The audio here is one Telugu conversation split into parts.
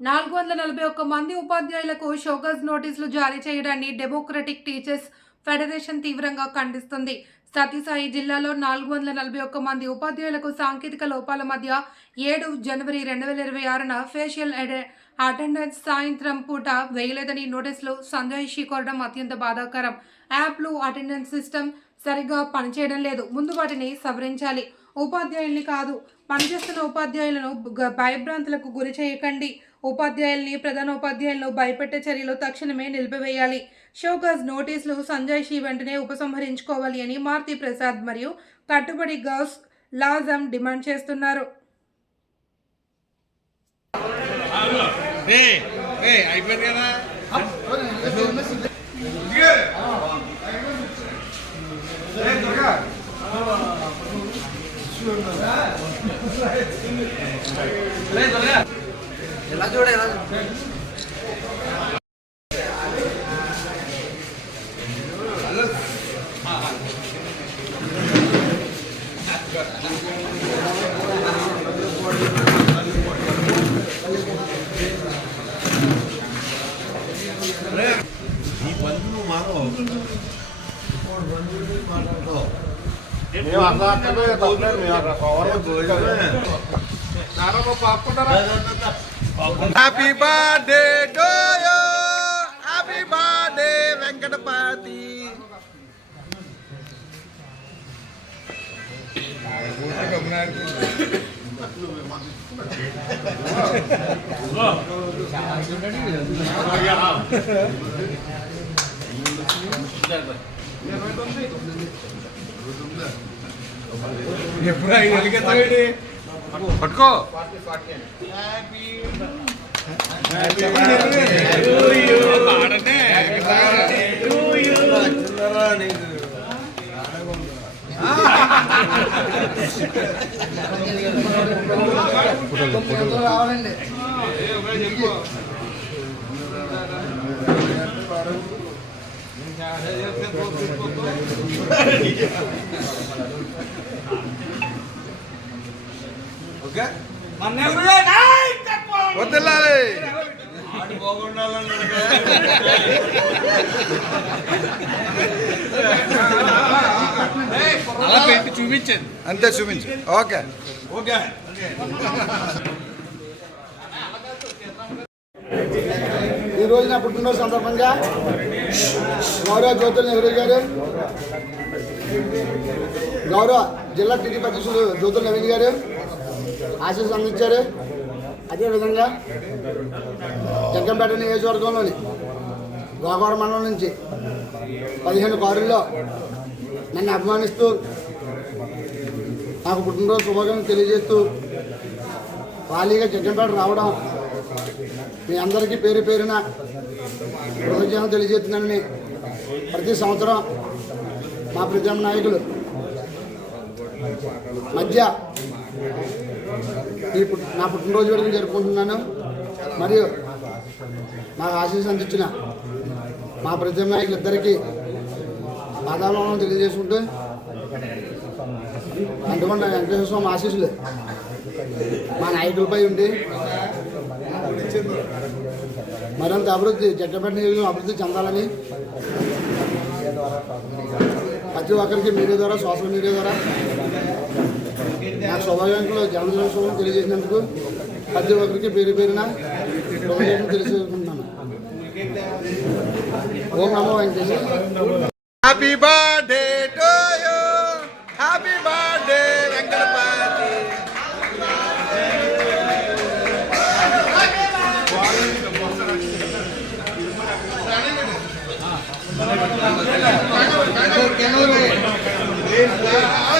నాలుగు వందల నలభై ఒక్క మంది ఉపాధ్యాయులకు షోకస్ నోటీసులు జారీ చేయడాన్ని డెమోక్రటిక్ టీచర్స్ ఫెడరేషన్ తీవ్రంగా ఖండిస్తుంది. సతీసాయి జిల్లాలో నాలుగు వందల నలభై ఒక్క మంది ఉపాధ్యాయులకు సాంకేతిక లోపాల మధ్య ఏడు జనవరి రెండు వేల ఇరవై ఆరున ఫేషియల్ అటెండెన్స్ సాయంత్రం పూట వేయలేదని నోటీసులు సంజాయిషి కోరడం అత్యంత బాధాకరం. యాప్లు అటెండెన్స్ సిస్టమ్ సరిగ్గా పనిచేయడం లేదు. ముందు వాటిని సవరించాలి. ఉపాధ్యాయుల్ని కాదు పనిచేస్తున్న ఉపాధ్యాయులను భయభ్రాంతులకు గురి చేయకండి. ఉపాధ్యాయుల్ని ప్రధాన ఉపాధ్యాయులను భయపెట్టే చర్యలు తక్షణమే నిలిపివేయాలి. షోకాజ్ నోటీసులు సంజయ్ వెంటనే ఉపసంహరించుకోవాలి అని మారుతి ప్రసాద్ మరియు కట్టుబడి గౌస్ లాజం డిమాండ్ చేస్తున్నారు. కదా? ఎలా చూడ ఎలా ఈ పని నువ్వు మానవు మేము అసలు అక్కడే మేము అక్కడ cover happy birthday to you happy birthday Venkatapathi ఎప్పుడు ఐదు నెలలకి పట్టుకో. రావాలండి ఓకే? వదిలాలి అలా పెట్టి చూపించండి. అంతే చూపించు. ఓకే. ఓకే. ఈ రోజు నా పుట్టినరోజు సందర్భంగా గౌరవ జ్యోతుల నెహ్రూ గారు గౌరవ జిల్లా టీడీపీ అధ్యక్షులు జ్యోతుల నవీన్ గారు ఆశీస్ అందించారు. అదేవిధంగా జగ్గంపేట నియోజకవర్గంలోని గోగవర మండలం నుంచి పదిహేను కారుల్లో నన్ను అభిమానిస్తూ నాకు పుట్టినరోజు శుభాకాంక్షలు తెలియజేస్తూ ఖాళీగా జగ్గంపేట రావడం మీ అందరికీ పేరు పేరున ప్రయోజనం తెలియజేస్తున్నానని ప్రతి సంవత్సరం మా ప్రజా నాయకులు మధ్య ఈ నా పుట్టినరోజు వేడుకలు జరుపుకుంటున్నాను. మరియు నాకు ఆశీస్సు అందించిన మా ప్రజా ఇద్దరికీ పాదాలను తెలియజేసుకుంటూ అందుకుండా వెంకటేశ్వర స్వామి ఆశీస్సులు మా నాయకులపై ఉండి మరింత అభివృద్ధి జగ్గపేట నియోజకవర్గం అభివృద్ధి చెందాలని ప్రతి ఒక్కరికి మీడియా ద్వారా సోషల్ మీడియా ద్వారా నా సౌభాగ్యంలో జానజన సభను తెలియజేసినందుకు ప్రతి ఒక్కరికి పేరు పేరున శుభజయం తెలియజేసుకుంటున్నాను ఓం నమో Venkateswara happy birthday to you happy birthday Venkatapati camera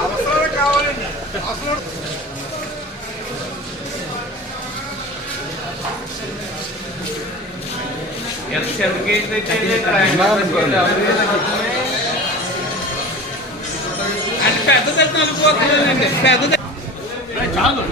అవసరం కావాలండి అవసరం అంటే అనుకోవట్లేదండి చాలు